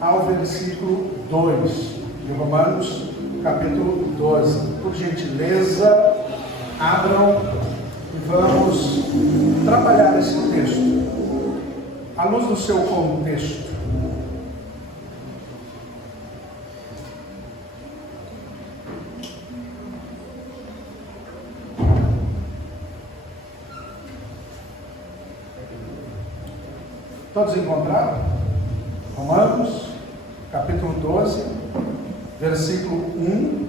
ao versículo 2 de Romanos, capítulo 12. Por gentileza, abram e vamos trabalhar esse texto à luz do seu contexto. Todos encontraram? Romanos, capítulo 12, versículo 1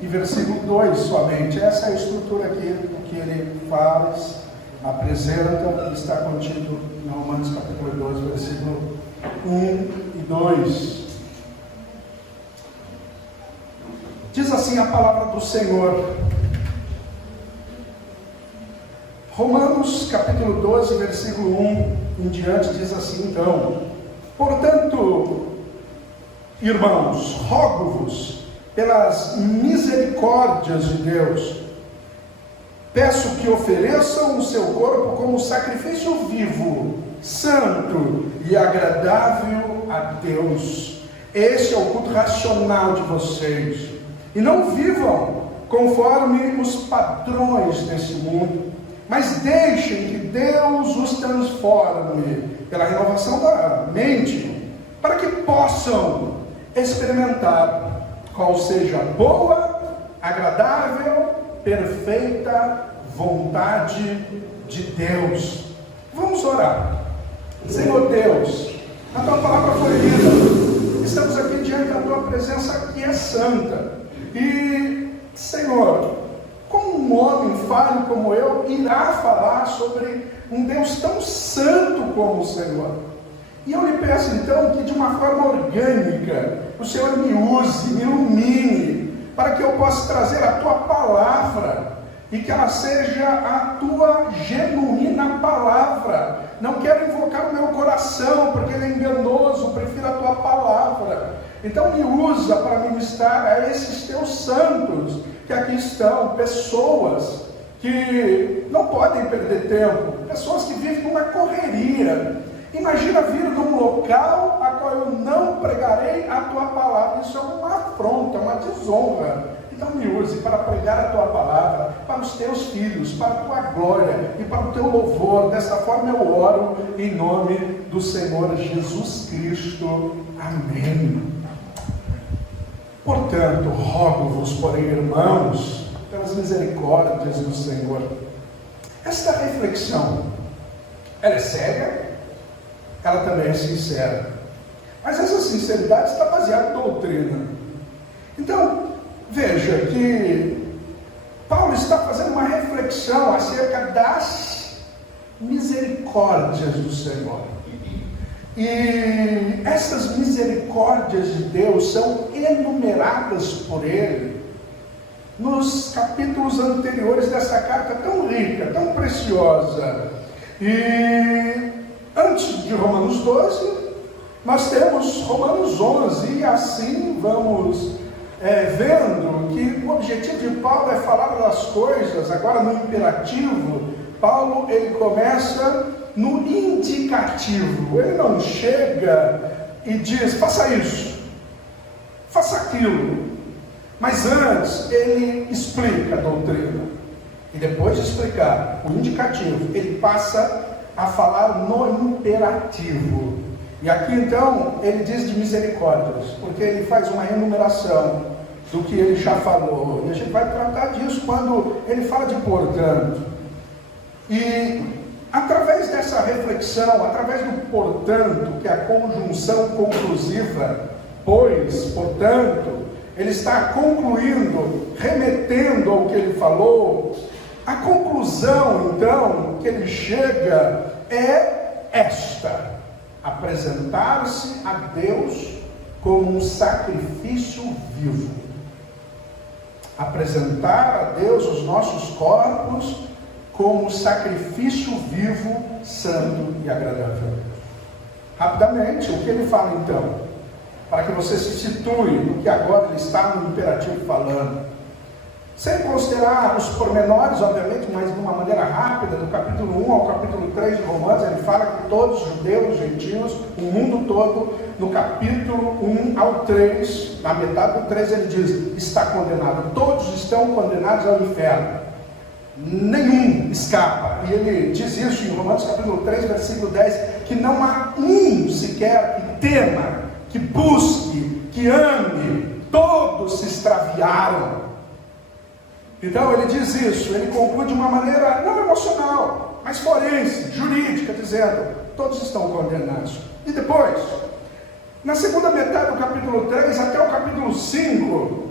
e versículo 2 somente. Essa é a estrutura aqui do que ele faz, apresenta, está contido em Romanos, capítulo 12, versículo 1 e 2. Diz assim a palavra do Senhor. Romanos, capítulo 12, versículo 1 em diante, diz assim então: portanto, irmãos, rogo-vos pelas misericórdias de Deus, peço que ofereçam o seu corpo como sacrifício vivo, santo e agradável a Deus. Este é o culto racional de vocês. E não vivam conforme os padrões desse mundo, mas deixem que Deus os transforme pela renovação da mente, para que possam experimentar qual seja a boa, agradável, perfeita vontade de Deus. Vamos orar. Senhor Deus, a tua palavra foi lida, estamos aqui diante da tua presença que é santa, e Senhor, como um homem falho como eu irá falar sobre um Deus tão santo como o Senhor? E eu lhe peço então que de uma forma orgânica o Senhor me use, me ilumine, para que eu possa trazer a tua palavra e que ela seja a tua genuína palavra. Não quero invocar o meu coração, porque ele é enganoso, prefiro a tua palavra. Então me usa para ministrar a esses teus santos que aqui estão, pessoas que não podem perder tempo, pessoas que vivem numa correria. Imagina vir de um local a qual eu não pregarei a tua palavra. Isso é uma afronta, uma desonra. Então me use para pregar a tua palavra para os teus filhos, para a tua glória e para o teu louvor. Dessa forma eu oro em nome do Senhor Jesus Cristo. Amém. Portanto, rogo-vos, porém, irmãos, pelas misericórdias do Senhor. Esta reflexão, ela é séria, ela também é sincera. Mas essa sinceridade está baseada em doutrina. Então, veja que Paulo está fazendo uma reflexão acerca das misericórdias do Senhor. E essas misericórdias de Deus são enumeradas por ele nos capítulos anteriores dessa carta tão rica, tão preciosa. E antes de Romanos 12, nós temos Romanos 11, e assim vamos vendo que o objetivo de Paulo é falar das coisas, agora no imperativo. Paulo, ele começa no indicativo. Ele não chega e diz, faça isso, faça aquilo. Mas antes, ele explica a doutrina. E depois de explicar o indicativo, ele passa a falar no imperativo. E aqui então, ele diz de misericórdias, porque ele faz uma enumeração do que ele já falou. E a gente vai tratar disso quando ele fala de portanto. E através dessa reflexão, através do portanto, que é a conjunção conclusiva, pois, portanto, ele está concluindo, remetendo ao que ele falou. A conclusão, então, que ele chega é esta: apresentar-se a Deus como um sacrifício vivo. Apresentar a Deus os nossos corpos como sacrifício vivo, santo e agradável. Rapidamente, o que ele fala então? Para que você se situe no que agora ele está no imperativo falando. Sem considerar os pormenores, obviamente, mas de uma maneira rápida, do capítulo 1 ao capítulo 3 de Romanos, ele fala que todos, judeus, gentios, o mundo todo, no capítulo 1 ao 3, na metade do 3 ele diz, está condenado, todos estão condenados ao inferno, nenhum escapa, e ele diz isso em Romanos capítulo 3, versículo 10, que não há um sequer que tema, que busque, que ame, todos se extraviaram. Então ele diz isso, ele conclui de uma maneira não emocional, mas forense, jurídica, dizendo, todos estão condenados. E depois, na segunda metade do capítulo 3 até o capítulo 5,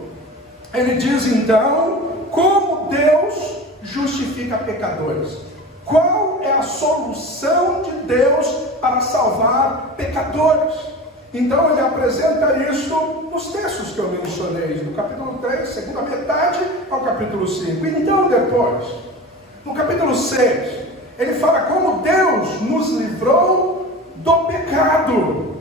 ele diz então, como Deus justifica pecadores. Qual é a solução de Deus para salvar pecadores? Então ele apresenta isso nos textos que eu mencionei, do capítulo 3, segunda metade ao capítulo 5. Então depois, no capítulo 6, ele fala como Deus nos livrou do pecado,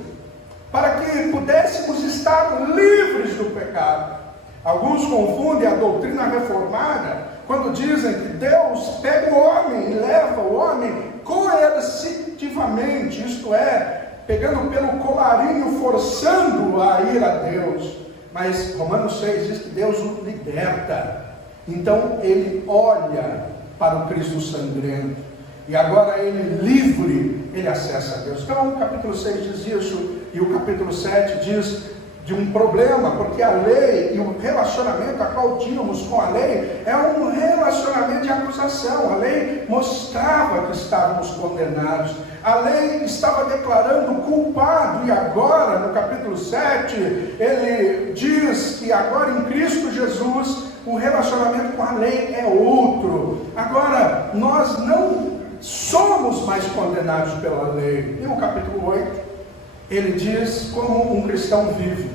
para que pudéssemos estar livres do pecado. Alguns confundem a doutrina reformada, quando dizem que Deus pega o homem e leva o homem coercitivamente, isto é, pegando pelo colarinho, forçando-o a ir a Deus. Mas Romanos 6 diz que Deus o liberta. Então ele olha para o Cristo sangrento, e agora ele livre, ele acessa a Deus. Então o capítulo 6 diz isso, e o capítulo 7 diz de um problema, porque a lei e o relacionamento a qual tínhamos com a lei é um relacionamento de acusação. A lei mostrava que estávamos condenados, a lei estava declarando culpado, e agora no capítulo 7 ele diz que agora em Cristo Jesus o relacionamento com a lei é outro. Agora nós não somos mais condenados pela lei. E o capítulo 8 ele diz como um cristão vive,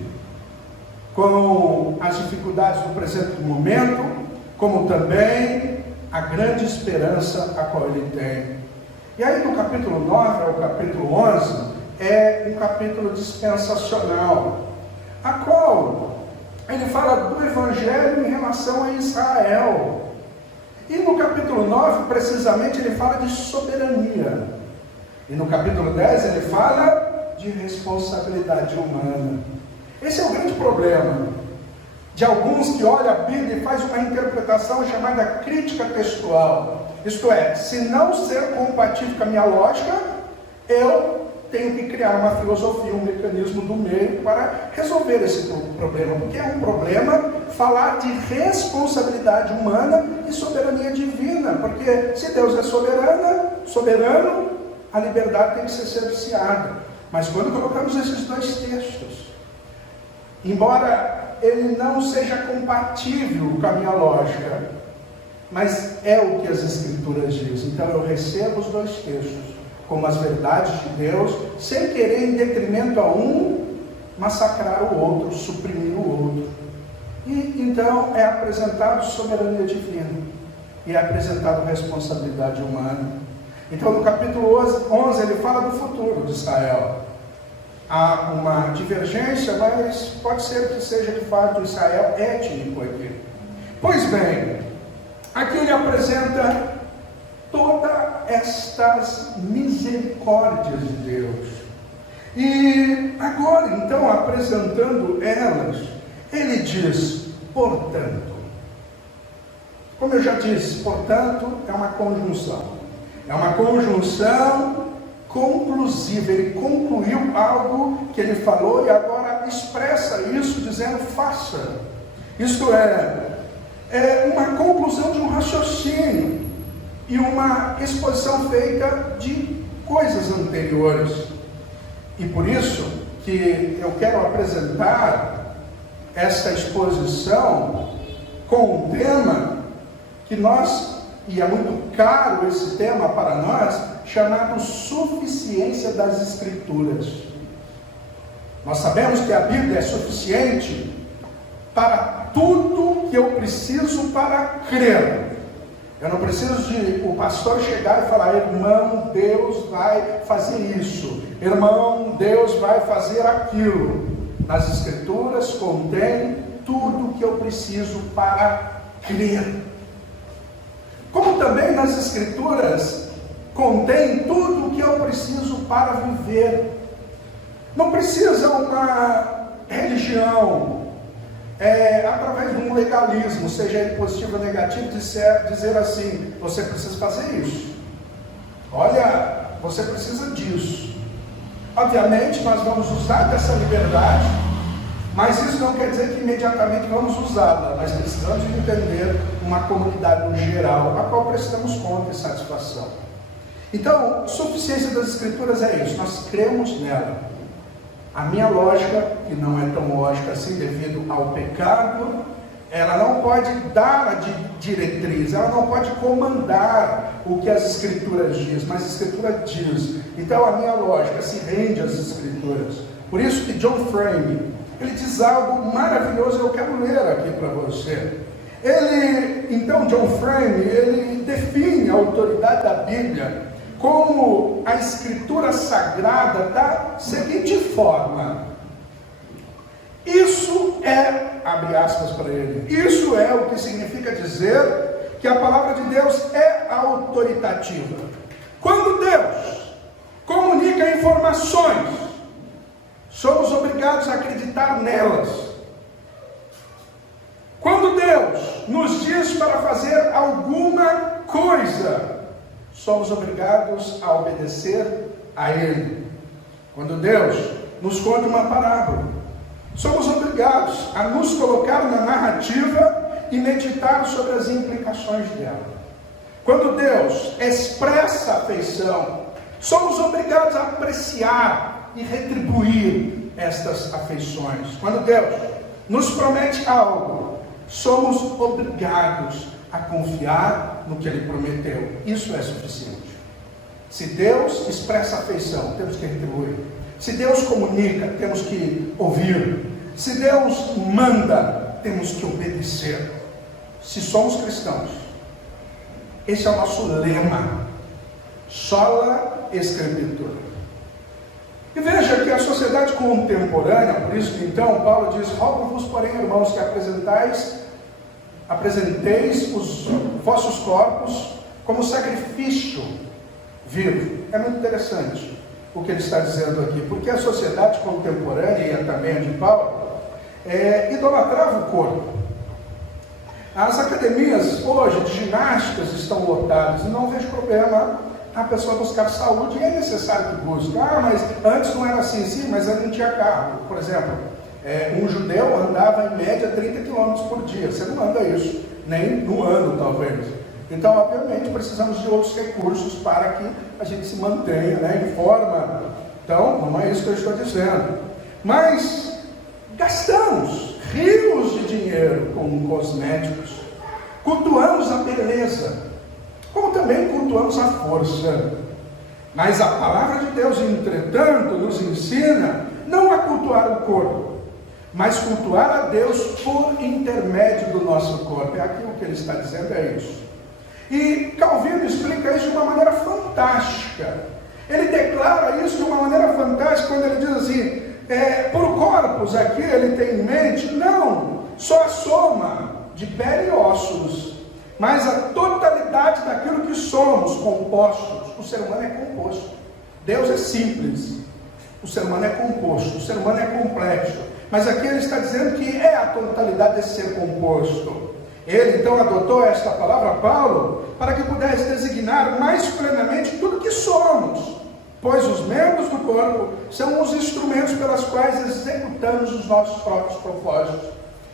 com as dificuldades do presente momento, como também a grande esperança a qual ele tem. E aí do capítulo 9 ao capítulo 11 é um capítulo dispensacional, a qual ele fala do Evangelho em relação a Israel. E no capítulo 9, precisamente, ele fala de soberania. E no capítulo 10 ele fala de responsabilidade humana. Esse é o grande problema de alguns que olham a Bíblia e fazem uma interpretação chamada crítica textual. Isto é, se não ser compatível com a minha lógica, eu tenho que criar uma filosofia, um mecanismo do meio para resolver esse problema, porque é um problema falar de responsabilidade humana e soberania divina, porque se Deus é soberano, a liberdade tem que ser cerceada. Mas quando colocamos esses dois textos, embora ele não seja compatível com a minha lógica, mas é o que as Escrituras dizem, então eu recebo os dois textos como as verdades de Deus, sem querer, em detrimento a um, massacrar o outro, suprimir o outro. E então é apresentado soberania divina, e é apresentado responsabilidade humana. Então no capítulo 11 ele fala do futuro de Israel. Há uma divergência, mas pode ser que seja de fato Israel étnico aqui. Pois bem, aqui ele apresenta todas estas misericórdias de Deus. E agora, então, apresentando elas, ele diz, portanto. Como eu já disse, portanto, é uma conjunção. É uma conjunção conclusiva. Ele concluiu algo que ele falou e agora expressa isso dizendo, faça. Isto é uma conclusão de um raciocínio e uma exposição feita de coisas anteriores. E por isso que eu quero apresentar esta exposição com um tema que nós, e é muito caro esse tema para nós, chamado suficiência das Escrituras. Nós sabemos que a Bíblia é suficiente para tudo que eu preciso para crer. Eu não preciso de o pastor chegar e falar, irmão, Deus vai fazer isso, irmão, Deus vai fazer aquilo. Nas Escrituras contém tudo que eu preciso para crer. Como também nas Escrituras contém tudo o que eu preciso para viver. Não precisa uma religião, através de um legalismo, seja ele positivo ou negativo, dizer assim: você precisa fazer isso. Olha, você precisa disso. Obviamente nós vamos usar dessa liberdade, mas isso não quer dizer que imediatamente vamos usá-la. Nós precisamos entender uma comunidade no geral, a qual prestamos conta e satisfação. Então, a suficiência das Escrituras é isso, nós cremos nela. A minha lógica, que não é tão lógica assim devido ao pecado, ela não pode dar a diretriz, ela não pode comandar o que as Escrituras diz, mas a Escritura diz. Então a minha lógica se rende às Escrituras. Por isso que John Frame, ele diz algo maravilhoso, eu quero ler aqui para você. Então John Frame, ele define a autoridade da Bíblia como a Escritura Sagrada da seguinte forma: isso é, abre aspas para ele, isso é o que significa dizer que a palavra de Deus é autoritativa. Quando Deus comunica informações, somos obrigados a acreditar nelas. Quando Deus nos diz para fazer alguma coisa, somos obrigados a obedecer a Ele. Quando Deus nos conta uma parábola, somos obrigados a nos colocar na narrativa e meditar sobre as implicações dela. Quando Deus expressa afeição, somos obrigados a apreciar e retribuir estas afeições. Quando Deus nos promete algo, somos obrigados a confiar no que Ele prometeu. Isso é suficiente. Se Deus expressa afeição, temos que retribuir. Se Deus comunica, temos que ouvir. Se Deus manda, temos que obedecer. Se somos cristãos, esse é o nosso lema: sola escritura. E veja que a sociedade contemporânea, por isso que então Paulo diz: rogo-vos, porém, irmãos, que apresenteis os vossos corpos como sacrifício vivo. É muito interessante o que ele está dizendo aqui, porque a sociedade contemporânea, e também a de Paulo, idolatrava o corpo. As academias hoje de ginásticas estão lotadas, e não vejo problema a pessoa buscar saúde, e é necessário que busque. Mas antes não era assim, sim, mas ele não tinha carro. Por exemplo, um judeu andava em média 30 km por dia. Você não anda isso, nem no ano talvez. Então, obviamente, precisamos de outros recursos para que a gente se mantenha, em forma. Então, não é isso que eu estou dizendo. Mas gastamos rios de dinheiro com cosméticos, cultuamos a beleza, como também cultuamos a força. Mas a palavra de Deus, entretanto, nos ensina não a cultuar o corpo, mas cultuar a Deus por intermédio do nosso corpo. É aqui o que ele está dizendo, é isso. E Calvino explica isso de uma maneira fantástica. Ele declara isso de uma maneira fantástica quando ele diz assim: por corpos aqui ele tem em mente não só a soma de pele e ossos, mas a totalidade daquilo que somos compostos. O ser humano é composto. Deus é simples, o ser humano é composto, o ser humano é complexo. Mas aqui ele está dizendo que é a totalidade desse ser composto. Ele então adotou esta palavra, Paulo, para que pudesse designar mais plenamente tudo que somos, pois os membros do corpo são os instrumentos pelos quais executamos os nossos próprios propósitos.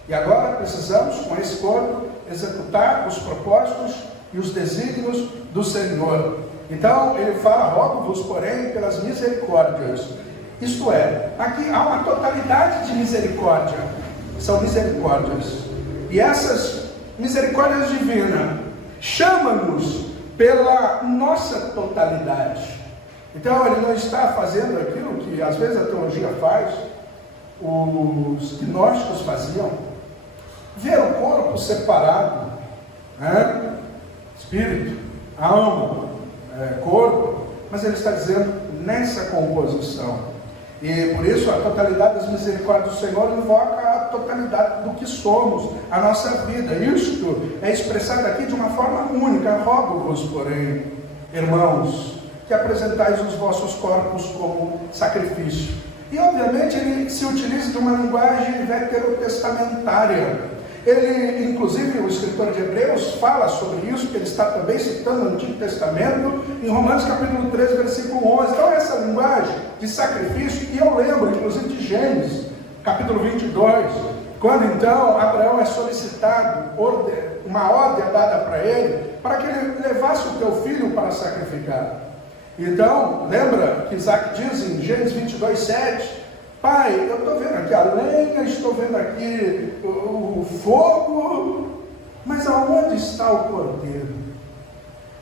E agora precisamos, com esse corpo, executar os propósitos e os desígnios do Senhor. Então ele fala: rogo-vos, porém, pelas misericórdias. Isto é, aqui há uma totalidade de misericórdia. São misericórdias. E essas misericórdias divinas chamam-nos pela nossa totalidade. Então ele não está fazendo aquilo que às vezes a teologia faz, os gnósticos faziam, ver o corpo separado, espírito, alma, corpo, mas ele está dizendo nessa composição. E por isso a totalidade das misericórdias do Senhor invoca a totalidade do que somos, a nossa vida. Isto é expressado aqui de uma forma única. Rogo-vos, porém, irmãos, que apresentais os vossos corpos como sacrifício. E, obviamente, ele se utiliza de uma linguagem veterotestamentária. Ele, inclusive, o escritor de Hebreus fala sobre isso, que ele está também citando o Antigo Testamento, em Romanos capítulo 13, versículo 11. Então, essa linguagem de sacrifício, e eu lembro, inclusive, de Gênesis, capítulo 22, quando, então, Abraão é solicitado, uma ordem é dada para ele, para que ele levasse o teu filho para sacrificar. Então, lembra que Isaac diz em Gênesis 22, 7, pai, eu estou vendo aqui a lenha, estou vendo aqui o fogo, mas aonde está o cordeiro?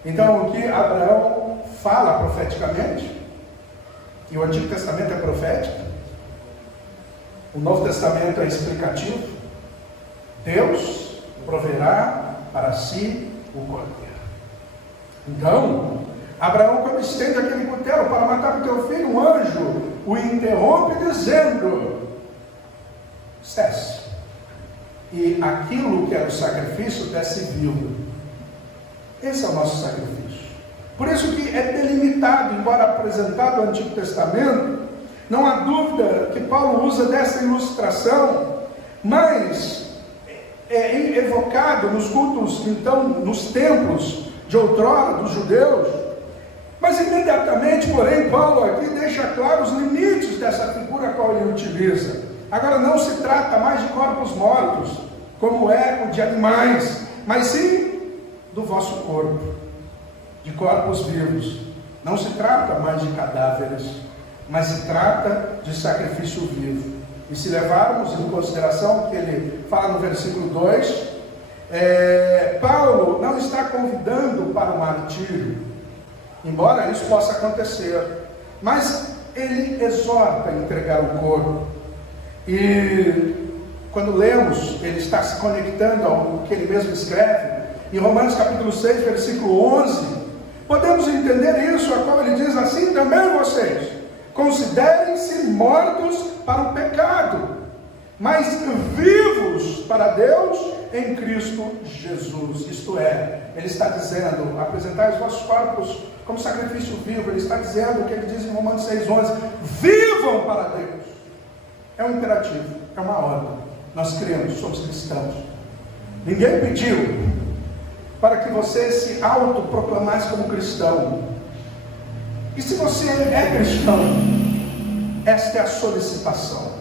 Então, o que Abraão fala profeticamente, e o Antigo Testamento é profético, o Novo Testamento é explicativo, Deus proverá para si o cordeiro. Então, Abraão, quando estende aquele cutelo para matar o teu filho, um anjo o interrompe dizendo, cesse. E aquilo que era o sacrifício desce vivo. Esse é o nosso sacrifício. Por isso que é delimitado, embora apresentado no Antigo Testamento, não há dúvida que Paulo usa dessa ilustração, mas é evocado nos cultos, então, nos templos de outrora, dos judeus. Mas imediatamente, porém, Paulo aqui deixa claro os limites dessa figura a qual ele utiliza. Agora não se trata mais de corpos mortos, como é o de animais, mas sim do vosso corpo, de corpos vivos. Não se trata mais de cadáveres, mas se trata de sacrifício vivo. E se levarmos em consideração o que ele fala no versículo 2, Paulo não está convidando para o martírio, embora isso possa acontecer, mas ele exorta a entregar o corpo. E quando lemos, ele está se conectando ao que ele mesmo escreve, em Romanos capítulo 6, versículo 11, podemos entender isso, a qual ele diz assim: também vocês, considerem-se mortos para o pecado, mas vivos para Deus em Cristo Jesus. Isto é, ele está dizendo, apresentai os vossos corpos como sacrifício vivo. Ele está dizendo o que ele diz em Romanos 6,11, vivam para Deus. É um imperativo, é uma ordem. Nós cremos, somos cristãos. Ninguém pediu para que você se autoproclamasse como cristão. E se você é cristão, esta é a solicitação.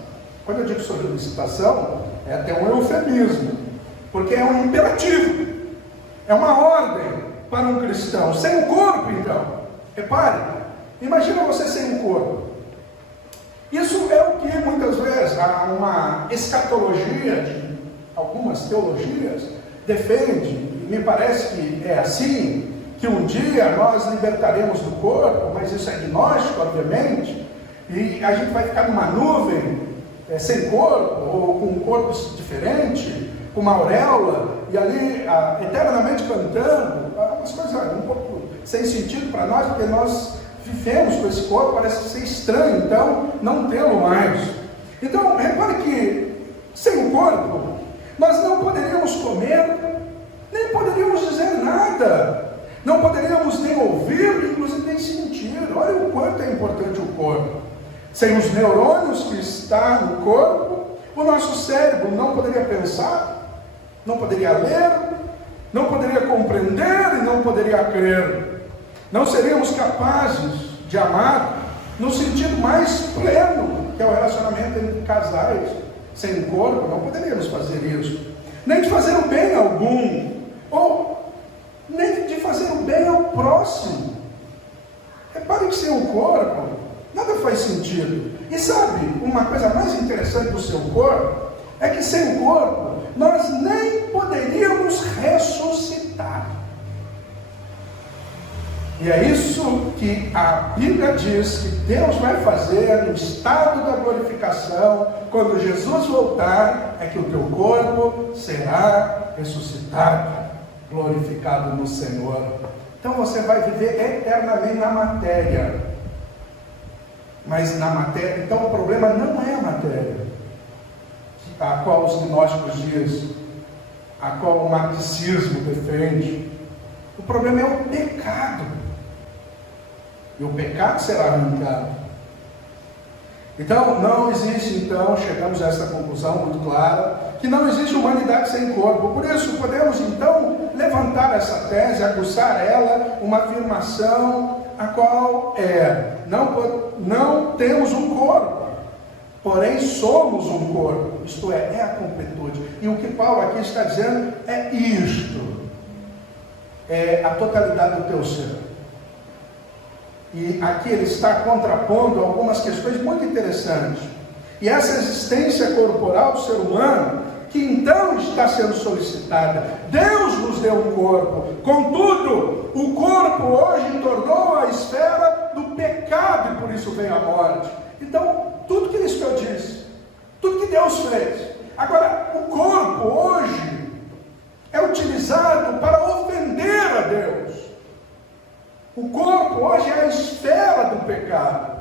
Quando eu digo solicitação, é até um eufemismo, porque é um imperativo, é uma ordem para um cristão. Sem um corpo, então, repare, imagina você sem um corpo. Isso é o que muitas vezes há uma escatologia de algumas teologias defende, e me parece que é assim, que um dia nós libertaremos do corpo, mas isso é gnóstico, obviamente, e a gente vai ficar numa nuvem sem corpo, ou com um corpo diferente, com uma auréola, e ali eternamente cantando, umas coisas um pouco sem sentido para nós, porque nós vivemos com esse corpo, parece ser estranho, então, não tê-lo mais. Então, repare que, sem o corpo, nós não poderíamos comer, nem poderíamos dizer nada, não poderíamos nem ouvir, inclusive nem sentir. Olha o quanto é importante o corpo. Sem os neurônios que estão no corpo, o nosso cérebro não poderia pensar, não poderia ler, não poderia compreender e não poderia crer. Não seríamos capazes de amar no sentido mais pleno, que é o relacionamento entre casais. Sem o corpo, não poderíamos fazer isso. Nem de fazer o bem a algum, ou nem de fazer o bem ao próximo. Repare que sem o corpo, nada faz sentido. E sabe, uma coisa mais interessante do seu corpo, é que sem o corpo, nós nem poderíamos ressuscitar. E é isso que a Bíblia diz que Deus vai fazer no estado da glorificação, quando Jesus voltar, é que o teu corpo será ressuscitado, glorificado no Senhor. Então você vai viver eternamente na matéria. Mas na matéria, então o problema não é a matéria. a qual os gnósticos dizem, a qual o marxismo defende. O problema é o pecado. E o pecado será arrancado. Então, não existe, chegamos a essa conclusão muito clara, que não existe humanidade sem corpo. Por isso, podemos, levantar essa tese, aguçar ela, uma afirmação, a qual não temos um corpo, porém somos um corpo, isto é a completude. E o que Paulo aqui está dizendo é isto, é a totalidade do teu ser. E aqui ele está contrapondo algumas questões muito interessantes. E essa existência corporal do ser humano, que então está sendo solicitada. Deus nos deu um corpo, contudo, o corpo hoje tornou a esfera do pecado e por isso vem a morte. Então, tudo que Cristo disse, tudo que Deus fez. Agora, o corpo hoje é utilizado para ofender a Deus. O corpo hoje é a esfera do pecado.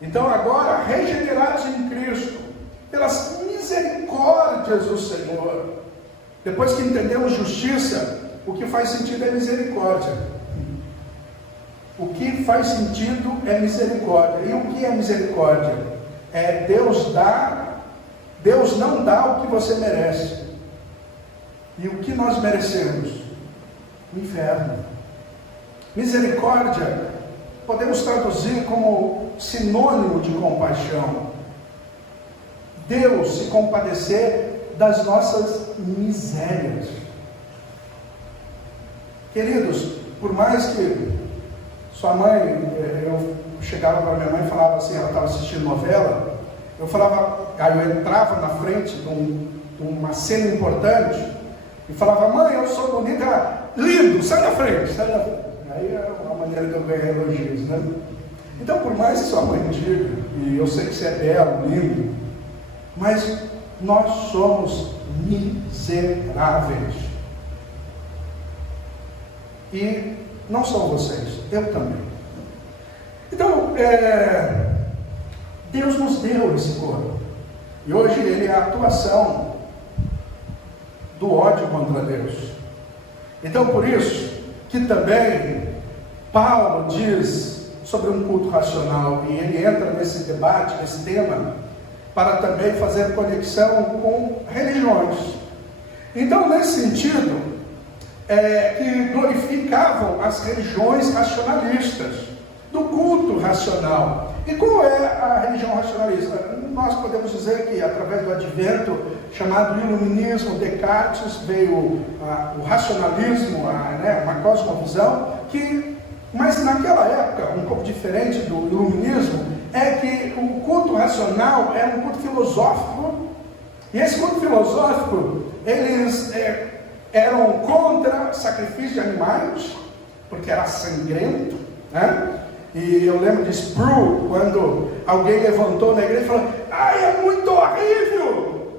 Então agora, regenerados em Cristo, pelas misericórdias do Senhor, depois que entendemos justiça, o que faz sentido é misericórdia. O que faz sentido é misericórdia. E o que é misericórdia? É Deus não dá o que você merece. E o que nós merecemos? O inferno. Misericórdia, podemos traduzir como sinônimo de compaixão. Deus se compadecer das nossas misérias. Queridos, por mais que sua mãe, eu chegava para minha mãe e falava assim, ela estava assistindo novela, aí eu entrava na frente de uma cena importante e falava, mãe, eu sou bonita, ela, lindo, sai da frente, sai da frente. Aí é uma maneira de eu ganhar elogios, né? Então, por mais que sua mãe diga, e eu sei que você é belo, lindo, mas nós somos miseráveis. E não são vocês, eu também. Então, Deus nos deu esse corpo. E hoje ele é a atuação do ódio contra Deus. Então, por isso que também Paulo diz sobre um culto racional, e ele entra nesse debate, nesse tema, para também fazer conexão com religiões. Então, nesse sentido, que glorificavam as religiões racionalistas, do culto racional. E qual é a religião racionalista? Nós podemos dizer que, através do advento chamado iluminismo, Descartes, veio o racionalismo, uma cosmovisão, mas naquela época, um pouco diferente do iluminismo, é que o culto racional era um culto filosófico, e esse culto filosófico, eles eram contra sacrifício de animais, porque era sangrento, né? E eu lembro de Sproul, quando alguém levantou na igreja e falou, é muito horrível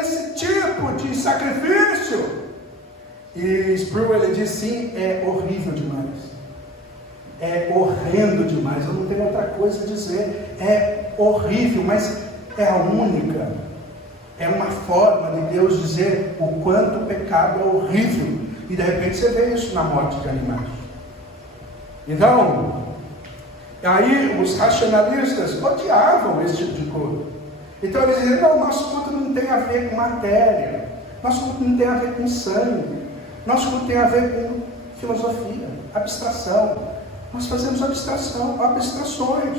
esse tipo de sacrifício. E Sproul, ele disse, sim, é horrível demais, é horrendo demais, eu não tenho outra coisa a dizer, é horrível, mas é a única, é uma forma de Deus dizer o quanto o pecado é horrível, e de repente você vê isso na morte de animais. Então, aí os racionalistas odiavam esse tipo de culto. Então eles diziam, não, nosso culto não tem a ver com matéria, nosso culto não tem a ver com sangue, nosso culto tem a ver com filosofia, abstração. Nós fazemos abstrações.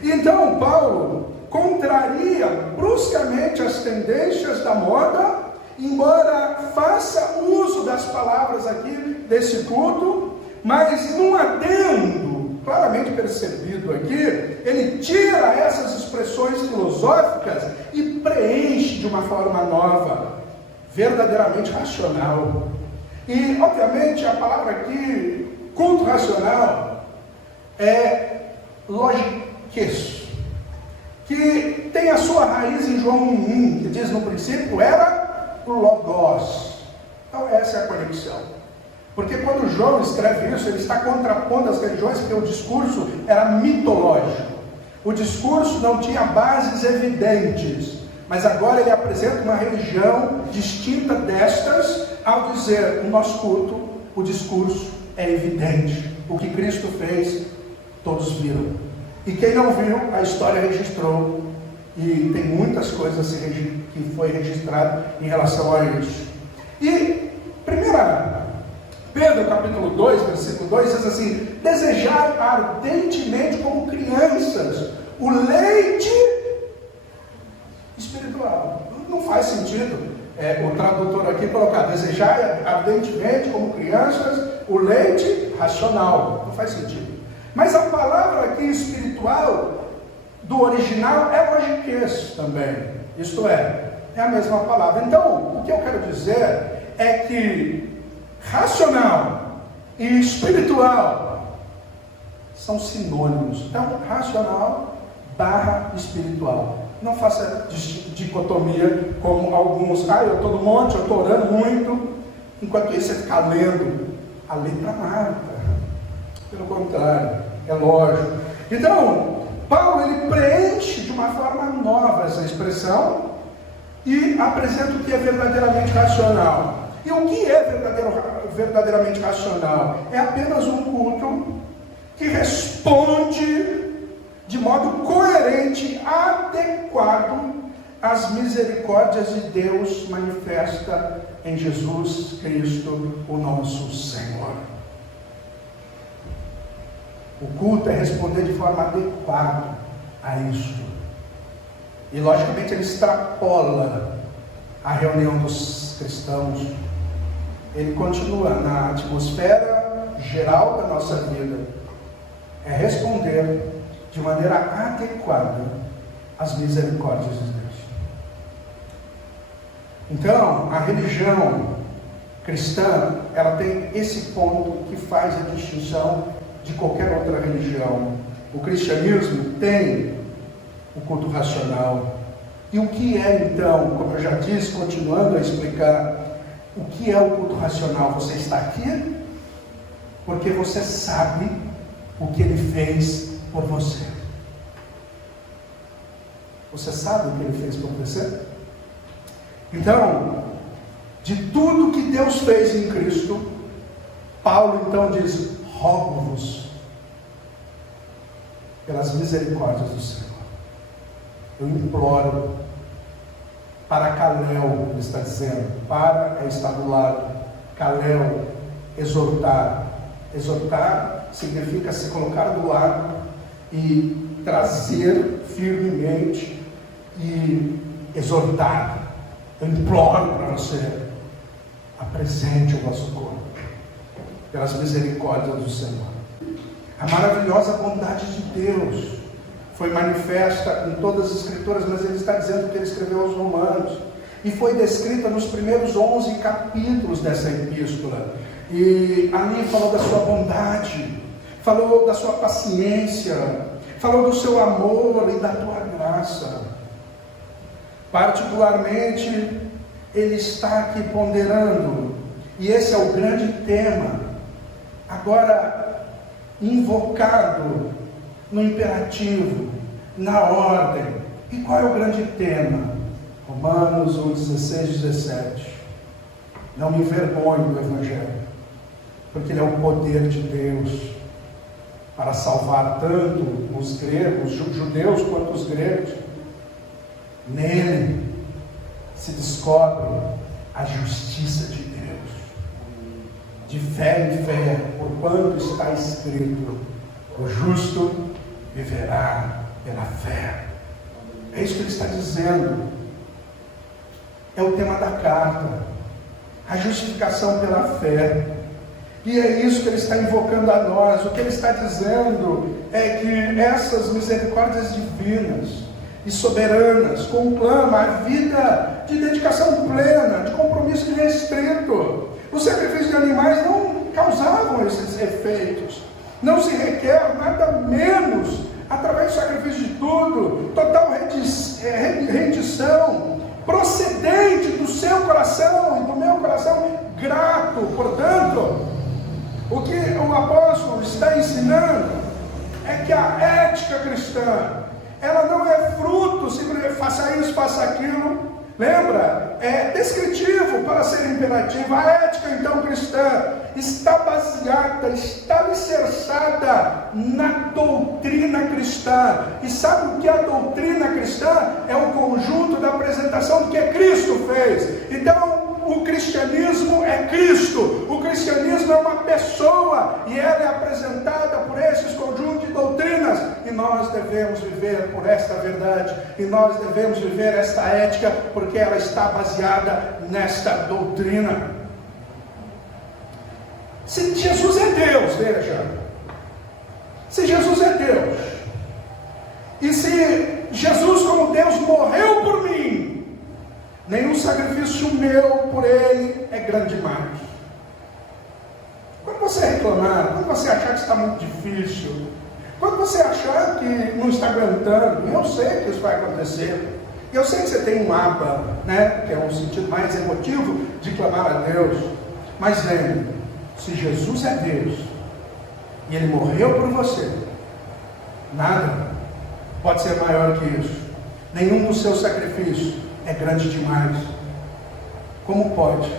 E então Paulo contraria bruscamente as tendências da moda, embora faça uso das palavras aqui desse culto, mas num adendo claramente percebido aqui, ele tira essas expressões filosóficas e preenche de uma forma nova, verdadeiramente racional. E, obviamente, a palavra aqui, culto racional, é logiquez, que tem a sua raiz em João 1:1, que diz no princípio era logos. Então essa é a conexão. Porque quando João escreve isso, ele está contrapondo as religiões, porque o discurso era mitológico. O discurso não tinha bases evidentes, Mas agora ele apresenta uma religião distinta destas, ao dizer: o nosso culto, o discurso é evidente. O que Cristo fez, todos viram. E quem não viu, a história registrou. E tem muitas coisas que foi registrado em relação a isso. E 1 Pedro capítulo 2, versículo 2, diz assim: desejar ardentemente como crianças o leite espiritual. Não faz sentido o tradutor aqui colocar desejar ardentemente como crianças o leite racional. Não faz sentido. Mas a palavra aqui espiritual do original é logiquez também. Isto é a mesma palavra. Então, o que eu quero dizer é que racional e espiritual são sinônimos. Então, racional barra espiritual. Não faça dicotomia como alguns. Eu estou no monte, eu estou orando muito, enquanto isso você fica lendo a letra mata. Pelo contrário, é lógico. Então, Paulo ele preenche de uma forma nova essa expressão e apresenta o que é verdadeiramente racional. E o que é verdadeiramente racional? É apenas um culto que responde de modo coerente, adequado às misericórdias de Deus manifesta em Jesus Cristo, o nosso Senhor. O culto é responder de forma adequada a isto. E logicamente ele extrapola a reunião dos cristãos. Ele continua na atmosfera geral da nossa vida. É responder de maneira adequada às misericórdias de Deus. Então, a religião cristã, ela tem esse ponto que faz a distinção de qualquer outra religião. O cristianismo tem o culto racional. E o que é então, como eu já disse, continuando a explicar, o que é o culto racional? Você está aqui porque você sabe o que ele fez por você. Você sabe o que ele fez por você? Então, de tudo que Deus fez em Cristo, Paulo então diz: rogo-vos pelas misericórdias do Senhor. Eu imploro, para Kalel, ele está dizendo, para é estar do lado, Kalel, exortar. Exortar significa se colocar do lado e trazer firmemente e exortar. Eu imploro para você, apresente o vosso corpo pelas misericórdias do Senhor. A maravilhosa bondade de Deus foi manifesta em todas as escrituras, mas ele está dizendo que ele escreveu aos Romanos, e foi descrita nos primeiros 11 capítulos dessa epístola. E ali falou da sua bondade, falou da sua paciência, falou do seu amor e da tua graça. Particularmente, ele está aqui ponderando, e esse é o grande tema, agora invocado no imperativo, na ordem. E qual é o grande tema? Romanos 1, 16, 17. Não me envergonhe do Evangelho, porque ele é o poder de Deus para salvar tanto os gregos, os judeus, quanto os gregos. Nele se descobre a justiça de Deus, de fé em fé, porquanto está escrito: o justo viverá pela fé. É isso que ele está dizendo. É o tema da carta, a justificação pela fé. E é isso que ele está invocando a nós. O que ele está dizendo é que essas misericórdias divinas e soberanas conclamam a vida de dedicação plena, de compromisso irrestrito. Os sacrifícios de animais não causavam esses efeitos. Não se requer nada menos, através do sacrifício de tudo, total rendição, procedente do seu coração e do meu coração grato. Portanto, o que o apóstolo está ensinando é que a ética cristã, ela não é fruto, simplesmente faça isso, faça aquilo. Lembra? É descritivo para ser imperativo. A ética, então, cristã está baseada, está alicerçada na doutrina cristã. E sabe o que é a doutrina cristã? É o conjunto da apresentação do que Cristo fez. Então, o cristianismo é Cristo. O cristianismo é uma pessoa e ela é apresentada por esses conjuntos de doutrinas. E nós devemos viver por esta verdade. E nós devemos viver esta ética porque ela está baseada nesta doutrina. Se Jesus é Deus, veja. Se Jesus é Deus. E se Jesus como Deus morreu por mim, nenhum sacrifício meu por ele é grande demais. Quando você reclamar, quando você achar que está muito difícil, quando você achar que não está aguentando, eu sei que isso vai acontecer. Eu sei que você tem um mapa, né, que é um sentido mais emotivo de clamar a Deus. Mas lembre, se Jesus é Deus e ele morreu por você, nada pode ser maior que isso. Nenhum dos seus sacrifícios é grande demais. Como pode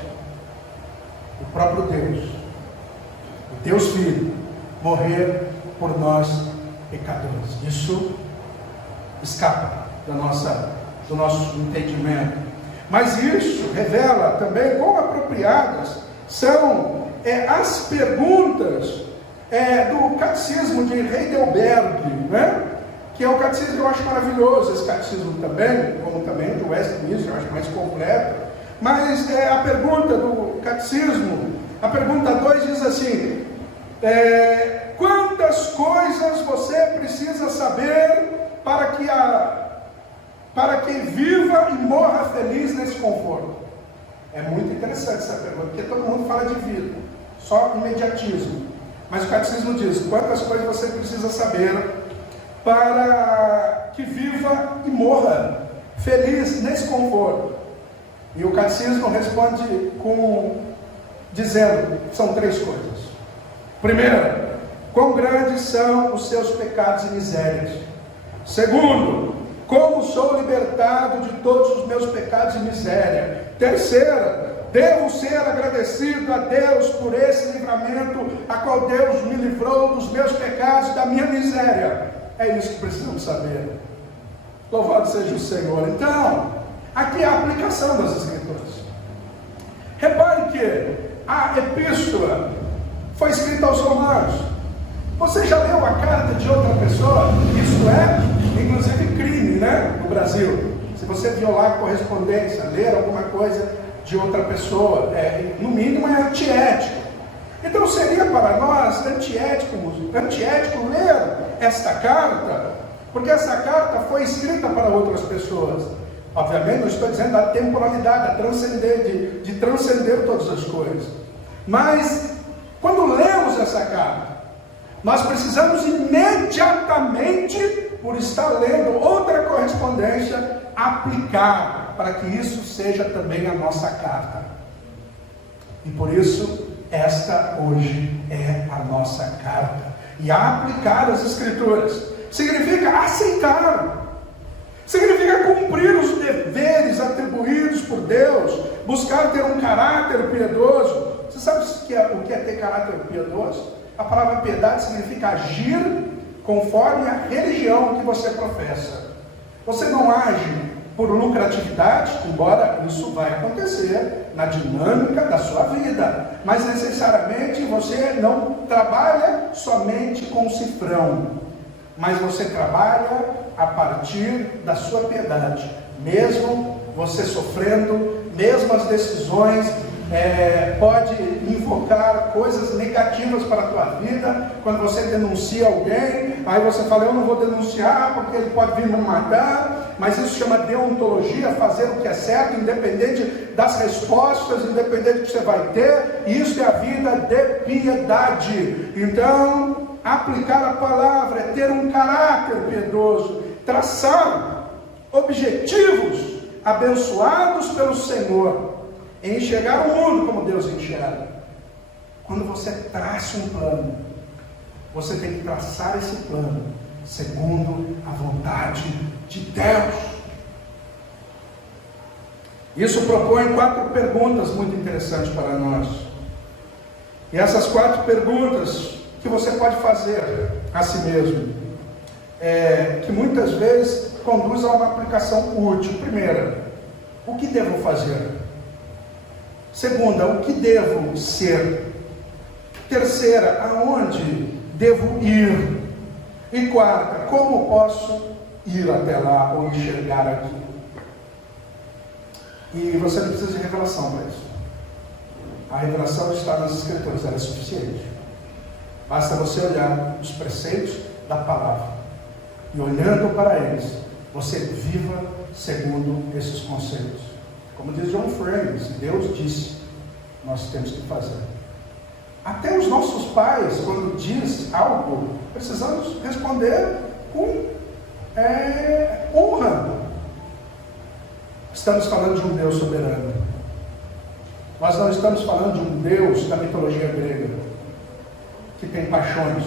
o próprio Deus, o Deus Filho, morrer por nós pecadores? Isso escapa do nosso entendimento. Mas isso revela também quão apropriadas são as perguntas do Catecismo de Heidelberg, né? Que é o catecismo que eu acho maravilhoso, esse catecismo também, como também o de Westminster, eu acho mais completo. Mas a pergunta do catecismo, a pergunta 2 diz assim: quantas coisas você precisa saber para que viva e morra feliz nesse conforto? É muito interessante essa pergunta, porque todo mundo fala de vida, só imediatismo. Mas o catecismo diz: quantas coisas você precisa saber para que viva e morra feliz nesse conforto? E o catecismo responde dizendo: são 3 coisas. Primeiro, quão grandes são os seus pecados e misérias. Segundo, como sou libertado de todos os meus pecados e miséria. Terceiro, devo ser agradecido a Deus por esse livramento, a qual Deus me livrou dos meus pecados e da minha miséria. É isso que precisamos saber. Louvado seja o Senhor. Então, aqui é a aplicação das Escrituras. Repare que a epístola foi escrita aos Romanos. Você já leu a carta de outra pessoa? Isso é, inclusive, crime, né? No Brasil. Se você violar a correspondência, ler alguma coisa de outra pessoa, no mínimo é antiético. Então seria para nós antiético ler esta carta, porque essa carta foi escrita para outras pessoas. Obviamente não estou dizendo da temporalidade, de transcender todas as coisas. Mas quando lemos essa carta, nós precisamos imediatamente, por estar lendo outra correspondência, aplicar para que isso seja também a nossa carta. E por isso, esta hoje é a nossa carta. E aplicar as Escrituras significa aceitar, significa cumprir os deveres atribuídos por Deus, buscar ter um caráter piedoso. Você sabe o que é ter caráter piedoso? A palavra piedade significa agir conforme a religião que você professa. Você não age por lucratividade, embora isso vai acontecer na dinâmica da sua vida, mas necessariamente você não trabalha somente com cifrão, mas você trabalha a partir da sua piedade, mesmo você sofrendo, mesmo as decisões pode invocar coisas negativas para a tua vida. Quando você denuncia alguém, aí você fala: eu não vou denunciar porque ele pode vir me matar. Mas isso chama deontologia, fazer o que é certo, independente das respostas, independente do que você vai ter. Isso é a vida de piedade. Então, aplicar a palavra é ter um caráter piedoso, traçar objetivos abençoados pelo Senhor, enxergar o mundo como Deus enxerga. Quando você traça um plano, você tem que traçar esse plano segundo a vontade de Deus. Isso propõe 4 perguntas muito interessantes para nós. E essas 4 perguntas que você pode fazer a si mesmo, que muitas vezes conduzem a uma aplicação útil. Primeira, o que devo fazer? Segunda, o que devo ser? Terceira, aonde devo ir? E quarta, como posso ir até lá ou enxergar aqui? E você não precisa de revelação para isso. A revelação está nas Escrituras, ela é suficiente. Basta você olhar os preceitos da palavra. E olhando para eles, você viva segundo esses conceitos. Como diz John Frame, Deus disse, nós temos que fazer. Até os nossos pais, quando diz algo, precisamos responder com honra. Estamos falando de um Deus soberano. Nós não estamos falando de um Deus da mitologia grega, que tem paixões,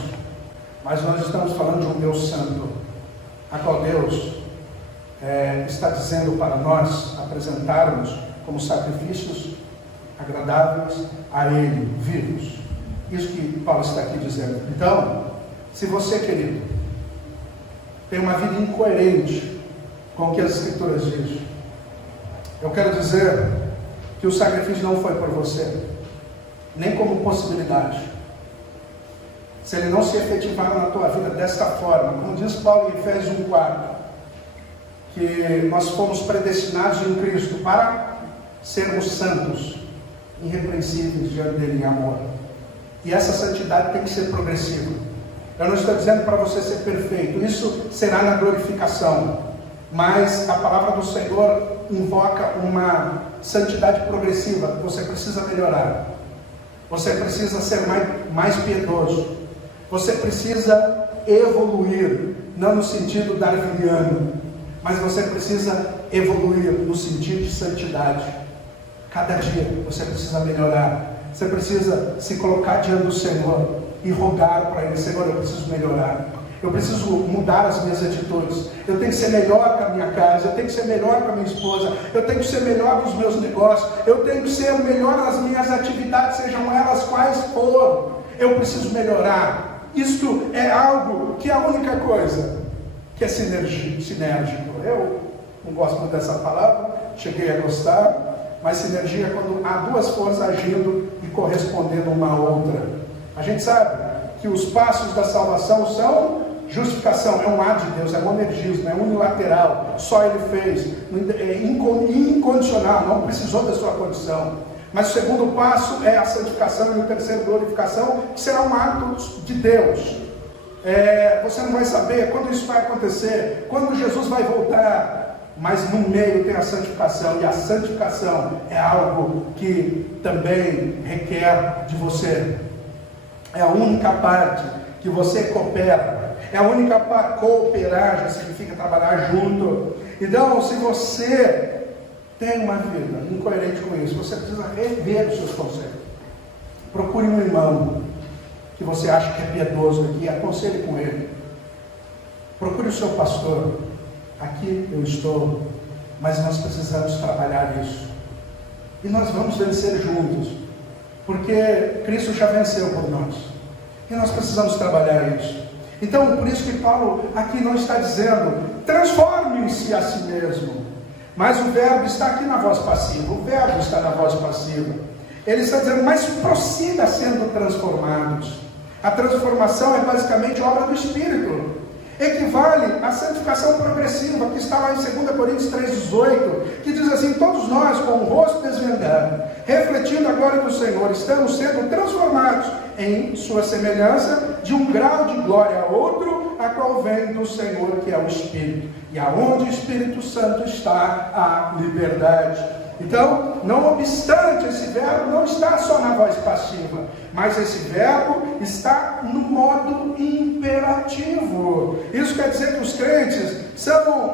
mas nós estamos falando de um Deus santo, a qual Deus está dizendo para nós apresentarmos como sacrifícios agradáveis a Ele, vivos. Isso que Paulo está aqui dizendo. Então, se você, querido, tem uma vida incoerente com o que as Escrituras dizem, eu quero dizer que o sacrifício não foi por você, nem como possibilidade. Se ele não se efetivar na tua vida desta forma, como diz Paulo em Efésios 1,4, que nós fomos predestinados em Cristo para sermos santos, irrepreensíveis diante dele em amor. E essa santidade tem que ser progressiva. Eu não estou dizendo para você ser perfeito, isso será na glorificação, mas a palavra do Senhor invoca uma santidade progressiva. Você precisa melhorar, você precisa ser mais piedoso, você precisa evoluir, não no sentido darwiniano, mas você precisa evoluir no sentido de santidade. Cada dia você precisa melhorar, você precisa se colocar diante do Senhor e rogar para Ele: Senhor, eu preciso melhorar, eu preciso mudar as minhas atitudes, eu tenho que ser melhor com a minha casa, eu tenho que ser melhor com a minha esposa, eu tenho que ser melhor com os meus negócios, eu tenho que ser melhor nas minhas atividades, sejam elas quais forem, eu preciso melhorar. Isto é algo que é a única coisa que é sinérgico. Eu não gosto muito dessa palavra, cheguei a gostar, mas sinergia é quando há duas forças agindo e correspondendo uma à outra. A gente sabe que os passos da salvação são justificação, é um ato de Deus, é monergismo, é unilateral, só Ele fez, é incondicional, não precisou da sua condição. Mas o segundo passo é a santificação e o terceiro, glorificação, que será um ato de Deus. Você não vai saber quando isso vai acontecer, quando Jesus vai voltar, mas no meio tem a santificação, e a santificação é algo que também requer de você. É a única parte que você coopera, é a única parte. Cooperar já significa trabalhar junto. Então, se você tem uma vida incoerente com isso, você precisa rever os seus conceitos. Procure um irmão que você acha que é piedoso aqui, aconselhe com ele. Procure o seu pastor. Aqui eu estou, mas nós precisamos trabalhar isso. E nós vamos vencer juntos, porque Cristo já venceu por nós. E nós precisamos trabalhar isso. Então, por isso que Paulo aqui não está dizendo: transformem-se a si mesmo. Mas o verbo está aqui na voz passiva. O verbo está na voz passiva. Ele está dizendo: mas prossiga sendo transformados. A transformação é basicamente obra do Espírito. Equivale à santificação progressiva, que está lá em 2 Coríntios 3,18, que diz assim: todos nós, com o rosto desvendado, refletindo a glória do Senhor, estamos sendo transformados em sua semelhança, de um grau de glória a outro, a qual vem do Senhor, que é o Espírito. E aonde o Espírito Santo está, a liberdade. Então, não obstante, esse verbo não está só na voz passiva, mas esse verbo está no modo imperativo. Isso quer dizer que os crentes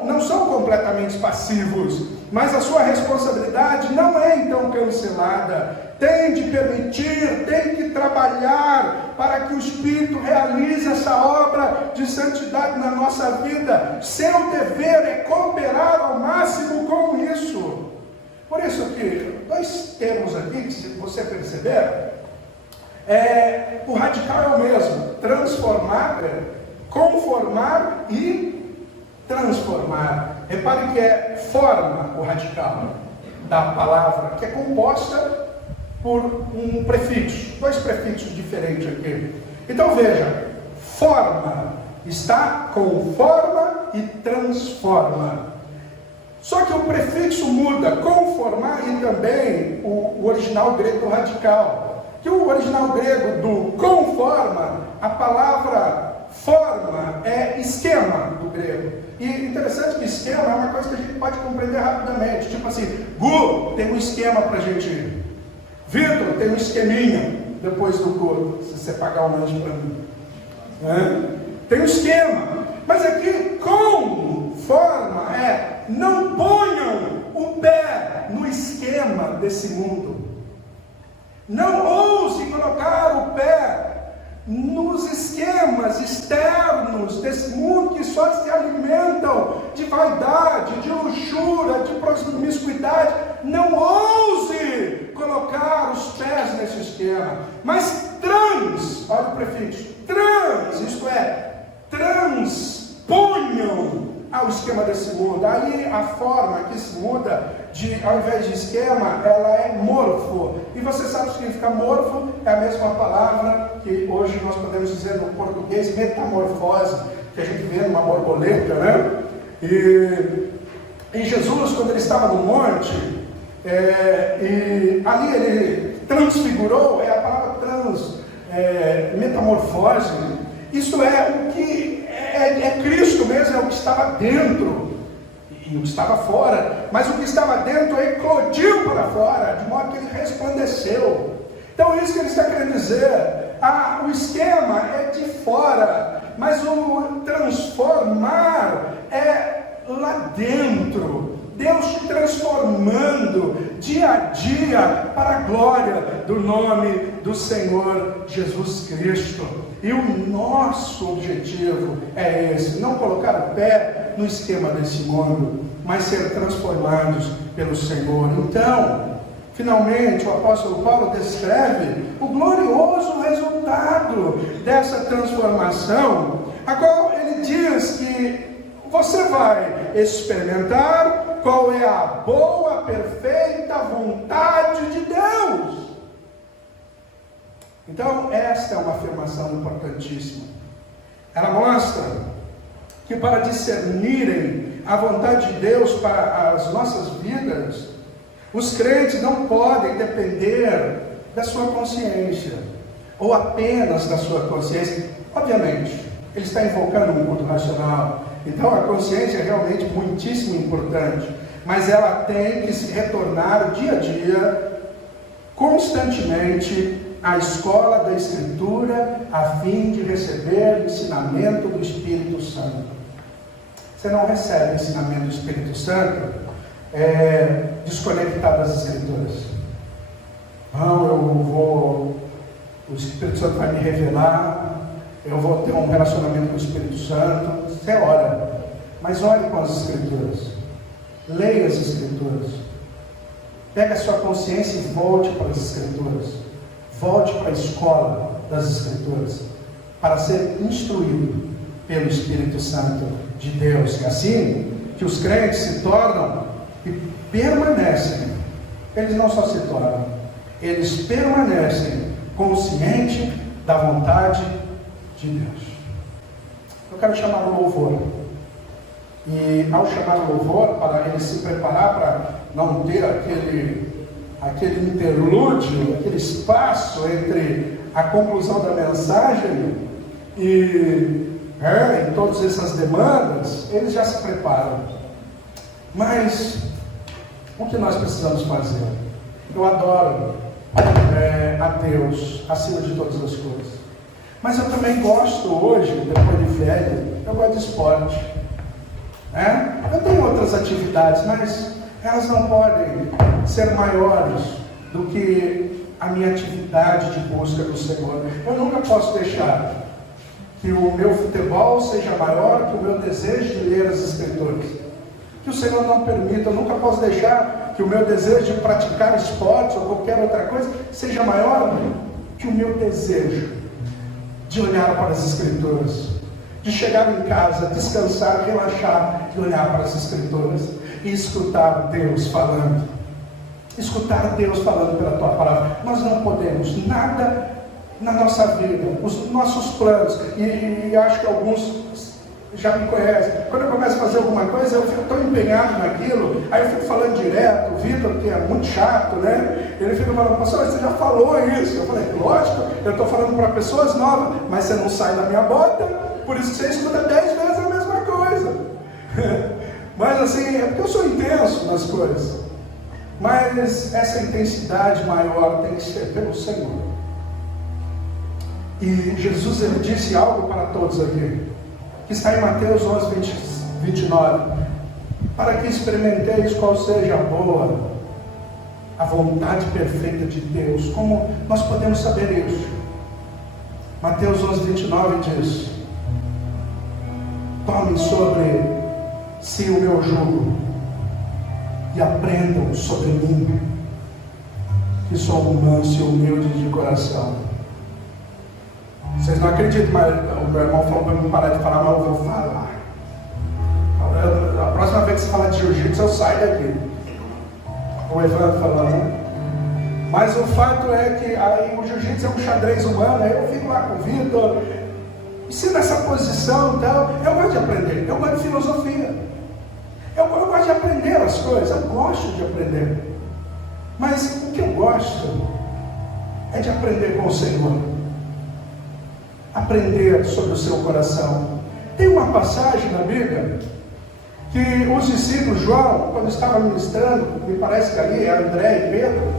não são completamente passivos, mas a sua responsabilidade não é então cancelada. Tem de permitir, tem que trabalhar para que o Espírito realize essa obra de santidade na nossa vida. Seu dever é cooperar ao máximo com isso. Por isso termos aqui, se você perceber, o radical é o mesmo. Transformar, conformar e transformar. Repare que é forma o radical da palavra, que é composta por um prefixo, dois prefixos diferentes aqui. Então veja, forma está conforma e transforma. Só que o prefixo muda, conformar, e também o original grego radical. Que o original grego do conforma, a palavra forma é esquema do grego. E interessante que esquema é uma coisa que a gente pode compreender rapidamente. Tipo assim, Gu, tem um esquema para a gente ir. Vitor, tem um esqueminha depois do culto, se você pagar um lanche para mim. Tem um esquema. Mas aqui, conforma não ponham o pé no esquema desse mundo. Não ouse colocar o pé nos esquemas externos desse mundo que só se alimentam de vaidade, de luxúria, de promiscuidade. Não ouse colocar os pés nesse esquema, mas olha o prefixo, isto é, transponham ao esquema desse mundo. Aí a forma que se muda, ao invés de esquema, ela é morfo. E você sabe o que significa morfo? É a mesma palavra que hoje nós podemos dizer no português, metamorfose, que a gente vê numa borboleta, né? E Jesus, quando ele estava no monte, e ali ele transfigurou, a palavra metamorfose, isto é o que é Cristo mesmo, é o que estava dentro e o que estava fora, mas o que estava dentro eclodiu para fora, de modo que ele resplandeceu. Então é isso que ele está querendo dizer. O esquema é de fora, mas o transformar é lá dentro. Deus te transformando dia a dia para a glória do nome do Senhor Jesus Cristo. E o nosso objetivo é esse, não colocar o pé no esquema desse mundo, mas ser transformados pelo Senhor. Então, finalmente, o apóstolo Paulo descreve o glorioso resultado dessa transformação, a qual ele diz que você vai experimentar qual é a boa, perfeita vontade de Deus. Então, esta é uma afirmação importantíssima. Ela mostra que para discernirem a vontade de Deus para as nossas vidas, os crentes não podem depender da sua consciência, ou apenas da sua consciência. Obviamente, ele está invocando um mundo racional, então a consciência é realmente muitíssimo importante, mas ela tem que se retornar dia a dia, constantemente, à escola da Escritura, a fim de receber o ensinamento do Espírito Santo. Você não recebe o ensinamento do Espírito Santo desconectado das Escrituras. Não, o Espírito Santo vai me revelar, eu vou ter um relacionamento com o Espírito Santo. Você ora, mas ore com as Escrituras, leia as Escrituras, pega a sua consciência e volte para as Escrituras, volte para a escola das Escrituras, para ser instruído pelo Espírito Santo de Deus. E assim que os crentes se tornam e permanecem, eles não só se tornam, eles permanecem conscientes da vontade de Deus. Eu quero chamar o louvor, e ao chamar o louvor, para ele se preparar para não ter aquele interlúdio, aquele espaço entre a conclusão da mensagem e todas essas demandas, eles já se preparam. Mas o que nós precisamos fazer? Eu adoro a Deus acima de todas as coisas, mas eu também gosto hoje, depois de velho, eu gosto de esporte. Eu tenho outras atividades, mas elas não podem ser maiores do que a minha atividade de busca do Senhor. Eu nunca posso deixar que o meu futebol seja maior que o meu desejo de ler as Escrituras. Que o Senhor não permita. Eu nunca posso deixar que o meu desejo de praticar esportes ou qualquer outra coisa seja maior que o meu desejo de olhar para as Escrituras, de chegar em casa, descansar, relaxar e olhar para as Escrituras e escutar Deus falando. Escutar Deus falando pela tua palavra. Nós não podemos nada na nossa vida, os nossos planos, e acho que alguns já me conhecem. Quando eu começo a fazer alguma coisa, eu fico tão empenhado naquilo, aí eu fico falando direto. O Vitor, que é muito chato, né? Ele fica falando: pastor, você já falou isso? Eu falei: lógico, eu estou falando para pessoas novas, mas você não sai da minha bota, por isso que você escuta 10 vezes a mesma coisa. Mas assim, é porque eu sou intenso nas coisas. Mas essa intensidade maior tem que ser pelo Senhor. E Jesus, ele disse algo para todos aqui, que está em Mateus 11, 29. Para que experimenteis qual seja a boa, a vontade perfeita de Deus. Como nós podemos saber isso? Mateus 11, 29 diz: tomem sobre si o meu jugo e aprendam sobre mim, que sou manso e humilde de coração. Vocês não acreditam, mas o meu irmão falou para mim parar de falar, mas eu vou falar. A próxima vez que você falar de jiu-jitsu, eu saio daqui. O Evandro falando, né? Mas o fato é que aí o jiu-jitsu é um xadrez humano, aí eu fico lá com o Vitor, e se nessa posição, então, eu gosto de aprender, eu gosto de filosofia. Eu gosto de aprender as coisas, eu gosto de aprender. Mas o que eu gosto é de aprender com o Senhor. Aprender sobre o seu coração. Tem uma passagem na Bíblia que os discípulos, João, quando estava ministrando, me parece que ali é André e Pedro,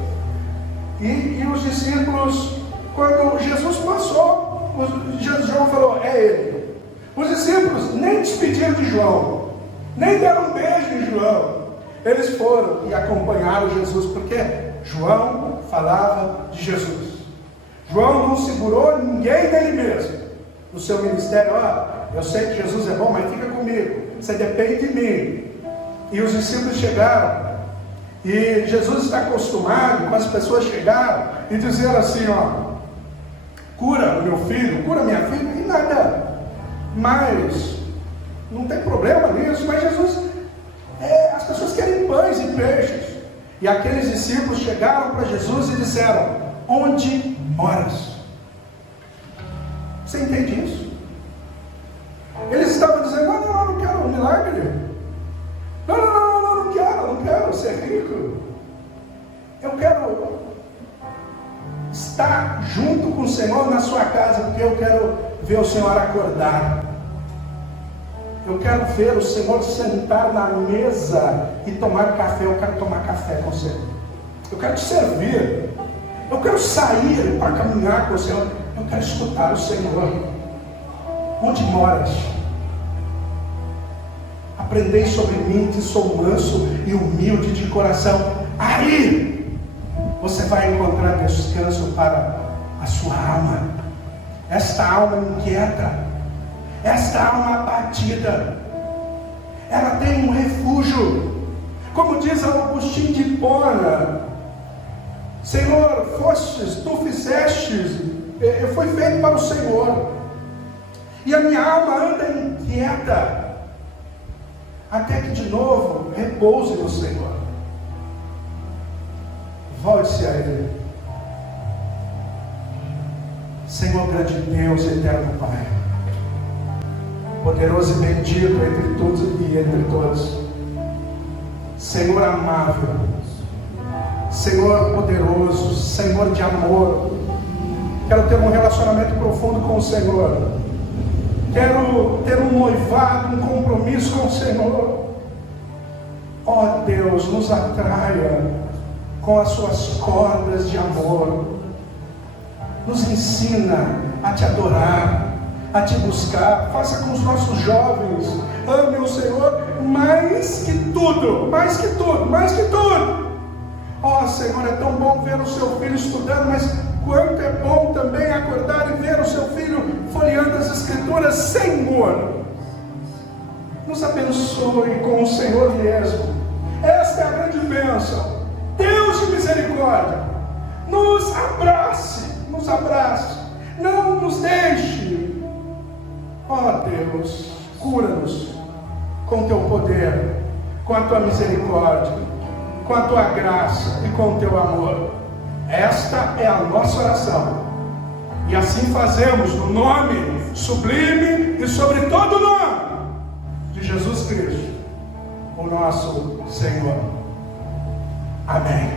e os discípulos, quando Jesus passou, João falou: é ele. Os discípulos nem despediram de João, nem deram um beijo em João. Eles foram e acompanharam Jesus, porque João falava de Jesus. João não segurou ninguém dele mesmo. No seu ministério: eu sei que Jesus é bom, mas fica comigo, você depende de mim. E os discípulos chegaram, e Jesus está acostumado com as pessoas chegarem e dizer assim: cura o meu filho, cura minha filha, e nada. Mas não tem problema nisso. Mas Jesus, as pessoas querem pães e peixes. E aqueles discípulos chegaram para Jesus e disseram: onde moras? Você entende isso? Eles estavam dizendo: não quero um milagre. Não quero ser rico. Eu quero estar junto com o Senhor na sua casa, porque eu quero ver o Senhor acordar. Eu quero ver o Senhor sentar na mesa e tomar café. Eu quero tomar café com o Senhor. Eu quero te servir. Eu quero sair para caminhar com o Senhor. Eu quero escutar o Senhor. Onde moras? Aprendei sobre mim, que sou manso e humilde de coração. Aí você vai encontrar descanso para a sua alma. Esta alma inquieta, esta alma abatida, ela tem um refúgio. Como diz Agostinho de Hipona: Senhor, tu fizestes, foi feito para o Senhor, e a minha alma anda inquieta, até que de novo repouse no Senhor. Volte-se a Ele. Senhor, grande Deus, eterno Pai, poderoso e bendito entre todos e entre todos, Senhor amável, Senhor poderoso, Senhor de amor. Quero ter um relacionamento profundo com o Senhor. Quero ter um noivado, um compromisso com o Senhor. Ó Deus, nos atraia com as suas cordas de amor. Nos ensina a te adorar, a te buscar. Faça com os nossos jovens. Ame o Senhor mais que tudo, mais que tudo, mais que tudo. Ó Senhor, é tão bom ver o seu filho estudando, mas quanto é bom também acordar e ver o seu filho folheando as Escrituras. Senhor, nos abençoe com o Senhor mesmo. Esta é a grande bênção. Deus de misericórdia, nos abrace, não nos deixe. Ó Deus, cura-nos com teu poder, com a tua misericórdia, com a tua graça e com o teu amor. Esta é a nossa oração. E assim fazemos no nome sublime e sobre todo nome de Jesus Cristo, o nosso Senhor. Amém.